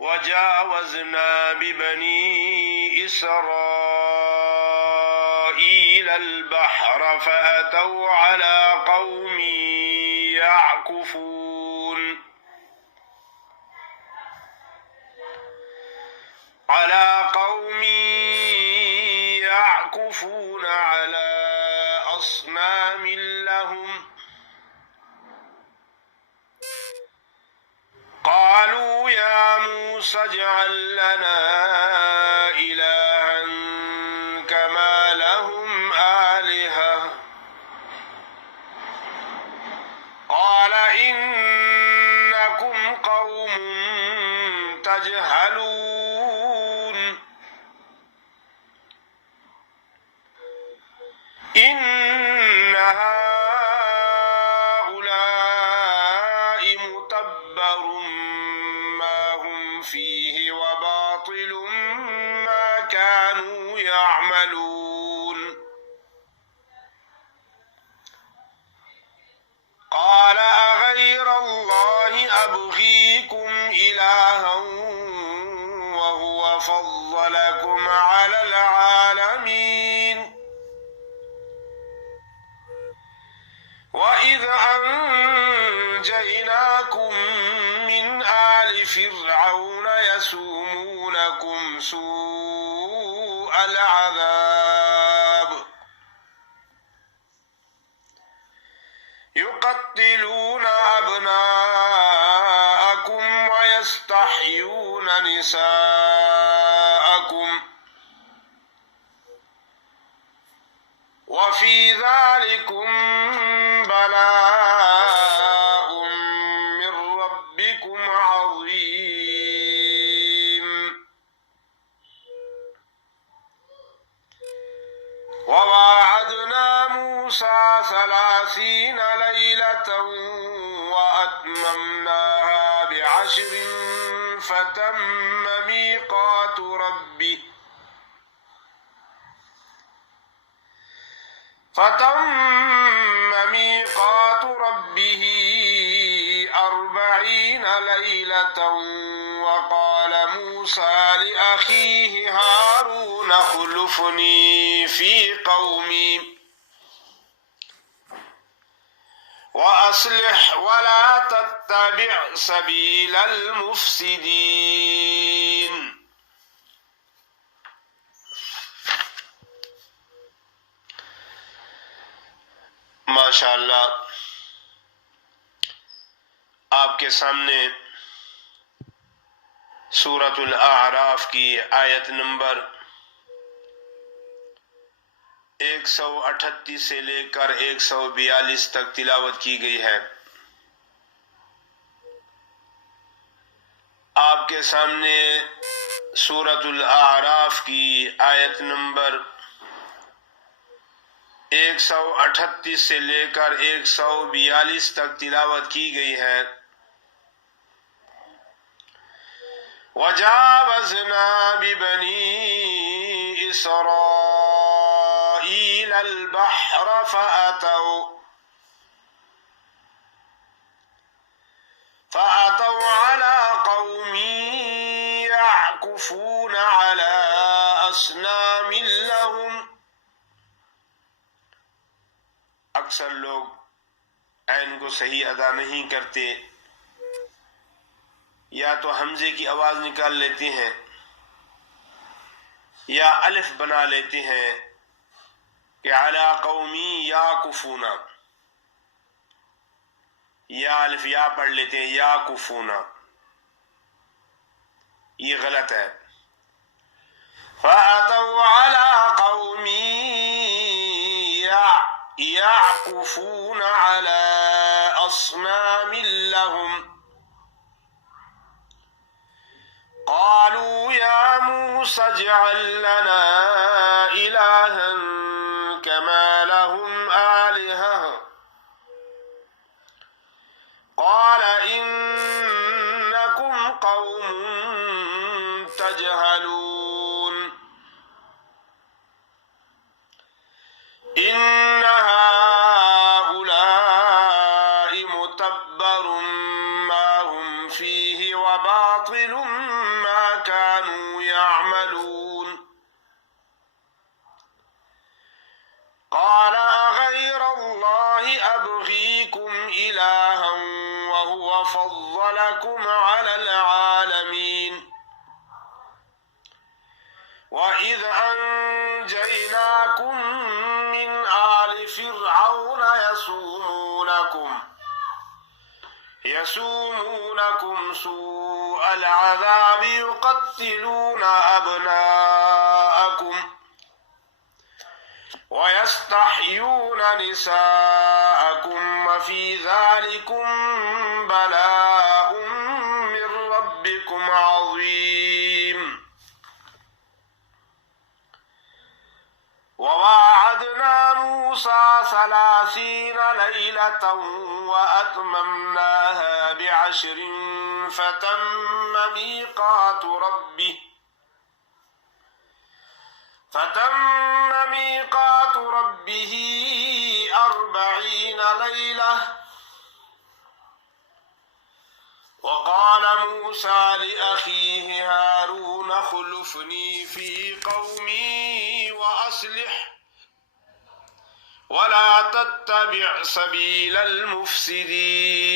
وجاوزنا ببني إسرائيل البحر فأتوا على قوم يعكفون على أصنام لهم قالوا يا موسى اجعل لنا إلها كما لهم آلهة قال إنكم قوم تجهلون إن هؤلاء متبر ما هم فيه وباطل ما كانوا يعملون قال أغير الله أبغيكم إلها وهو فضلكم على العالمين وإذ أنجيناكم من آل فرعون يسومونكم سوء العذاب يقتلون أبناءكم ويستحيون نساءكم وفي ذلكم بلاء من ربكم عظيم وواعدنا موسى 30 ليلة وأتممناها ب10 فتم ميقات ربه 40 ليلة وقال موسى لأخيه هارون اخلفني في قومي وأصلح ولا تتبع سبيل المفسدين माशाअल्लाह आपके सामने सूरतुल आराफ की आयत नंबर 138 से लेकर 142 तक तिलावत की गई है। आपके सामने सूरतुल आराफ की आयत नंबर 138 से लेकर 142 तक तिलावत की गई है। वजावज़ना बिबनी इसराईल अल-बहर फ़अतौ अला क़ौमिन यअकुफ़ून अला अस्नामिन लहुम। अक्सर लोग ऐन को सही अदा नहीं करते, या तो हमजे की आवाज निकाल लेते हैं या अलिफ बना लेते हैं कि अला कौमी या कुफूना, या अलिफ या पढ़ लेते हैं या कुफूना, ये गलत है। फ़अतौ अला कौमी यअकुफून अला अस्नामिन लहुम क़ालू या मूसा इजअल लना इलाहन कमा लहुम आलिहा क़ाल इन्नकुम क़ौमुन तजहलून। इन्न हाउलाइ मुतब्बरुम मा हुम फीहि व बातिलुम فضلناكم على العالمين وإذ أنجيناكم من آل فرعون يسومونكم سوء العذاب يقتلون أبناءكم ويستحيون نساءكم وفي ذلكم بلاء من ربكم عظيم وواعدنا موسى 30 ليلة وأتممناها ب10 فتم ميقات ربه 40 ليلة وقال موسى لأخيه هارون اخلفني في قومي وأصلح ولا تتبع سبيل المفسدين